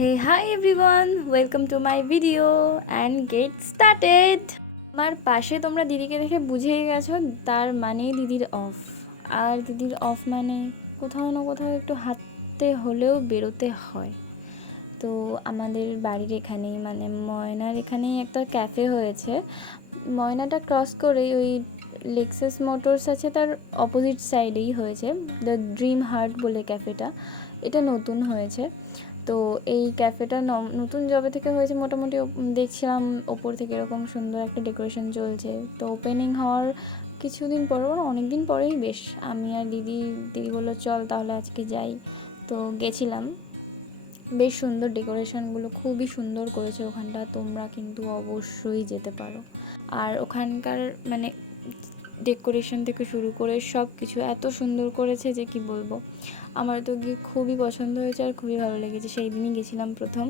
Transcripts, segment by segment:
Hey, hi everyone, welcome to my video and get started. আমার পাশে তোমরা দিদিকে দেখে বুঝেই গেছো, তার মানে দিদির অফ। আর দিদির অফ মানে কোথাও না কোথাও একটু হাঁটতে হলেও বেরোতে হয়। তো আমাদের বাড়ির এখানেই মানে ময়নার এখানেই একটা ক্যাফে হয়েছে। ময়নাটা ক্রস করেই ওই লেক্সাস মোটরস আছে, তার অপোজিট সাইডেই হয়েছে দ্য ড্রিম হার্ট বলে ক্যাফেটা। এটা নতুন হয়েছে। তো এই ক্যাফেটা নতুন জবে থেকে হয়েছে মোটামুটি। দেখছিলাম ওপর থেকে এরকম সুন্দর একটা ডেকোরেশন চলছে। তো ওপেনিং হওয়ার কিছুদিন পর, অনেক দিন পরেই বেশ, আমি আর দিদি বললো চল তাহলে আজকে যাই। তো গেছিলাম। বেশ সুন্দর ডেকোরেশনগুলো, খুবই সুন্দর করেছে ওখানটা। তোমরা কিন্তু অবশ্যই যেতে পারো। আর ওখানকার মানে ডেকোরেশন থেকে শুরু করে সব কিছু এত সুন্দর করেছে যে কি বলবো। আমার তো গিয়ে খুবই পছন্দ হয়েছে আর খুবই ভালো লেগেছে। সেই দিনই গেছিলাম প্রথম।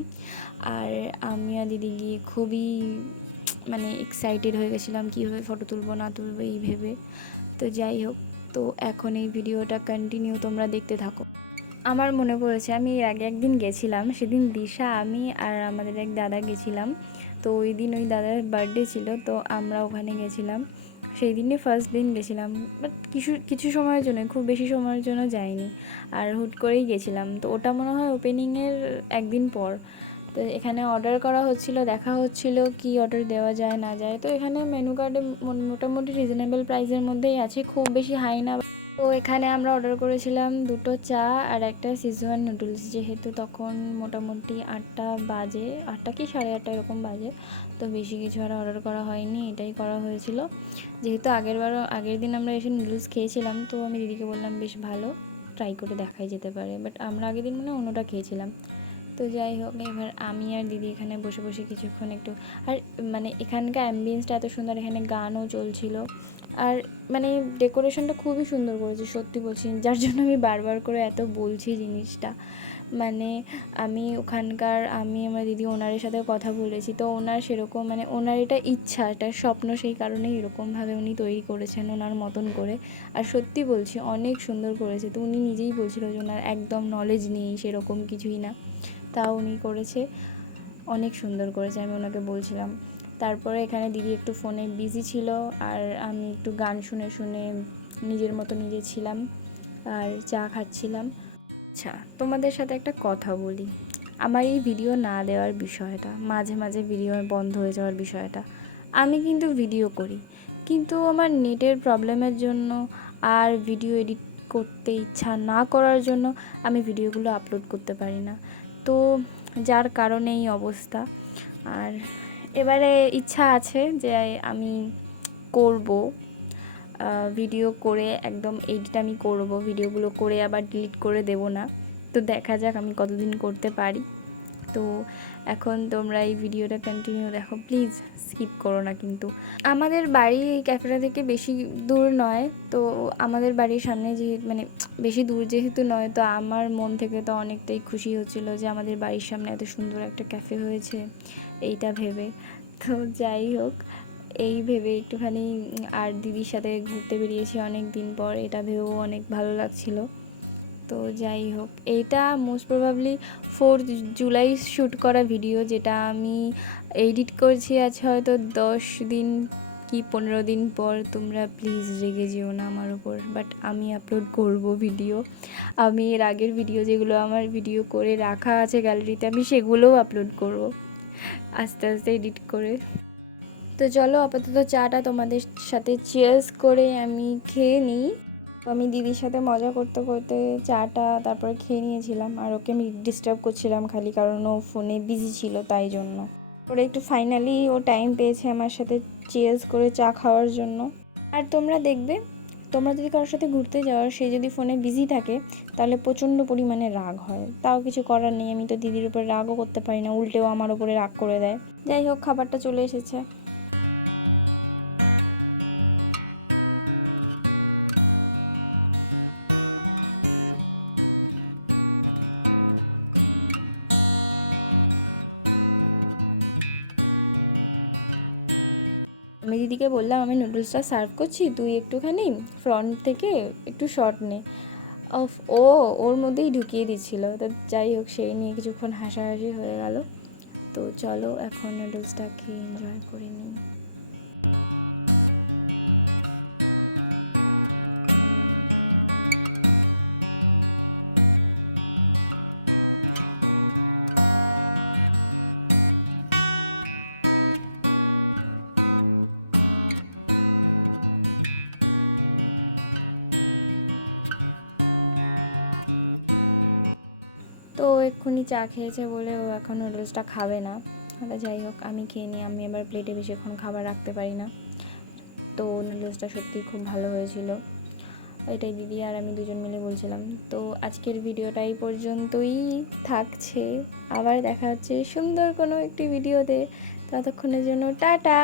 আর আমি আর দিদি গিয়ে খুবই মানে এক্সাইটেড হয়ে গেছিলাম কীভাবে ফটো তুলবো না তুলবো এই ভেবে। তো যাই হোক, তো এখন এই ভিডিওটা কন্টিনিউ তোমরা দেখতে থাকো। আমার মনে পড়েছে আমি এর আগে একদিন গেছিলাম, সেদিন দিশা, আমি আর আমাদের এক দাদা গেছিলাম। তো ওই দিন ওই দাদার বার্থডে ছিল, তো আমরা ওখানে গেছিলাম। সেই দিনই ফার্স্ট দিন গেছিলাম, বাট কিছু কিছু সময়ের জন্য, খুব বেশি সময়ের জন্য যাইনি। আর হুট করেই গেছিলাম। তো ওটা মনে হয় ওপেনিংয়ের একদিন পর। তো এখানে অর্ডার করা হচ্ছিল, দেখা হচ্ছিল কি অর্ডার দেওয়া যায় না যায়। তো এখানে মেনু কার্ডে মোটামুটি রিজনেবল প্রাইসের মধ্যেই আছে, খুব বেশি হাই না। তো এখানে আমরা অর্ডার করেছিলাম 2টো চা আর একটা সিজওয়ান নুডলস। যেহেতু তখন মোটামুটি 8টা বাজে, 8টা কি 8:30 এরকম বাজে। তো বেশি কিছু আর অর্ডার করা হয়নি, এটাই করা হয়েছিল। যেহেতু আগের দিন আমরা এসে নুডলস খেয়েছিলাম, তো আমি দিদিকে বললাম বেশ ভালো, ট্রাই করে দেখাই যেতে পারে। বাট আমরা আগের দিন মানে অন্যটা খেয়েছিলাম। তো যাই হোক, এবার আমি আর দিদি এখানে বসে বসে কিছুক্ষণ একটু, আর মানে এখানকার অ্যাম্বিয়েন্সটা এত সুন্দর, এখানে গানও চলছিল। আর মানে ডেকোরেশনটা খুবই সুন্দর করেছে, সত্যি বলছি, যার জন্য আমি বারবার করে এত বলছি জিনিসটা। মানে আমি আমার দিদি ওনারের সাথে কথা বলেছি, তো ওনার সেরকম মানে ওনার এটা ইচ্ছা, এটা স্বপ্ন, সেই কারণেই এরকমভাবে উনি তৈরি করেছেন ওনার মতন করে। আর সত্যি বলছি অনেক সুন্দর করেছে। তো উনি নিজেই বলছিল যে ওনার একদম নলেজ নেই, সেরকম কিছুই না, তাও উনি করেছে, অনেক সুন্দর করেছে। আমি ওনাকে বলছিলাম। তারপরে এখানে দিদি একটু ফোনে বিজি ছিল, আর আমি একটু গান শুনে শুনে নিজের মতো নিজে ছিলাম আর চা খাচ্ছিলাম। আচ্ছা, তোমাদের সাথে একটা কথা বলি। আমার এই ভিডিও না দেওয়ার বিষয়টা, মাঝে মাঝে ভিডিও বন্ধ হয়ে যাওয়ার বিষয়টা, আমি কিন্তু ভিডিও করি, কিন্তু আমার নেটের প্রবলেমের জন্য আর ভিডিও এডিট করতে ইচ্ছা না করার জন্য আমি ভিডিওগুলো আপলোড করতে পারি না। তো যার কারণে এই অবস্থা। আর এবারে ইচ্ছা আছে যে আমি করব, ভিডিও করে একদম এডিট আমি করব, ভিডিওগুলো করে আবার ডিলিট করে দেব না। তো দেখা যাক আমি কতদিন করতে পারি। তো এখন তোমরা এই ভিডিওটা কন্টিনিউ দেখো, প্লিজ স্কিপ করো না কিন্তু। আমাদের বাড়ি এই ক্যাফেটা থেকে বেশি দূর নয়। তো আমাদের বাড়ির সামনে যেহেতু মানে বেশি দূর যেহেতু নয়, তো আমার মন থেকে তো অনেকটাই খুশি হচ্ছিলো যে আমাদের বাড়ির সামনে এত সুন্দর একটা ক্যাফে হয়েছে এইটা ভেবে। তো যাই হোক, এই ভেবে একটুখানি আর দিদির সাথে ঘুরতে বেরিয়েছি অনেক দিন পর, এটা ভেবেও অনেক ভালো লাগছিলো। তো যাই হোক, এইটা মোস্ট প্রবাবলি 4 জুলাই শ্যুট করা ভিডিও, যেটা আমি এডিট করছি আছে হয়তো 10 দিন কি 15 দিন পর। তোমরা প্লিজ রেগে যেও না আমার ওপর, বাট আমি আপলোড করব ভিডিও। আমি এর আগের ভিডিও যেগুলো আমার ভিডিও করে রাখা আছে গ্যালারিতে, আমি সেগুলোও আপলোড করব আস্তে আস্তে এডিট করে। তো চলো আপাতত চাটা তোমাদের সাথে চিয়ার্স করে আমি খেয়ে নিই। আমি দিদির সাথে মজা করতে করতে চাটা তারপর খেয়ে নিয়েছিলাম, আর ওকে আমি ডিস্টার্ব করছিলাম খালি, কারণ ও ফোনে বিজি ছিল তাই জন্য। ওরা একটু ফাইনালি ও টাইম পেয়েছে আমার সাথে চিয়ার্স করে চা খাওয়ার জন্য। আর তোমরা দেখবে, তোমরা যদি কারোর সাথে ঘুরতে যাও, সে যদি ফোনে বিজি থাকে, তাহলে প্রচণ্ড পরিমাণে রাগ হয়। তাও কিছু করার নেই, আমি তো দিদির উপরে রাগও করতে পারি না, উল্টেও আমার উপরে রাগ করে দেয়। যাই হোক, খাবারটা চলে এসেছে। আমি দিদিকে বললাম আমি নুডলসটা সার্ভ করছি, তুই একটুখানি ফ্রন্ট থেকে একটু শট নে। অফ ও ওর মধ্যেই ঢুকিয়ে দিচ্ছিল। তো যাই হোক, সেই নিয়ে কিছুক্ষণ হাসাহাসি হয়ে গেল। তো চলো এখন নুডলসটা খেয়ে এনজয় করে নিই। তো এক্ষুনি চা খেয়েছে বলে ও এখন নুডলসটা খাবে না। যাই হোক, আমি খেয়ে নিই, আমি এবার প্লেটে বেশিক্ষণ খাবার রাখতে পারি না। তো নুডলসটা সত্যিই খুব ভালো হয়েছিল, এটাই দিদি আর আমি দুজন মিলে বলছিলাম। তো আজকের ভিডিওটা এই পর্যন্তই থাকছে, আবার দেখা হচ্ছে সুন্দর কোনো একটি ভিডিওতে। ততক্ষণের জন্য টাটা।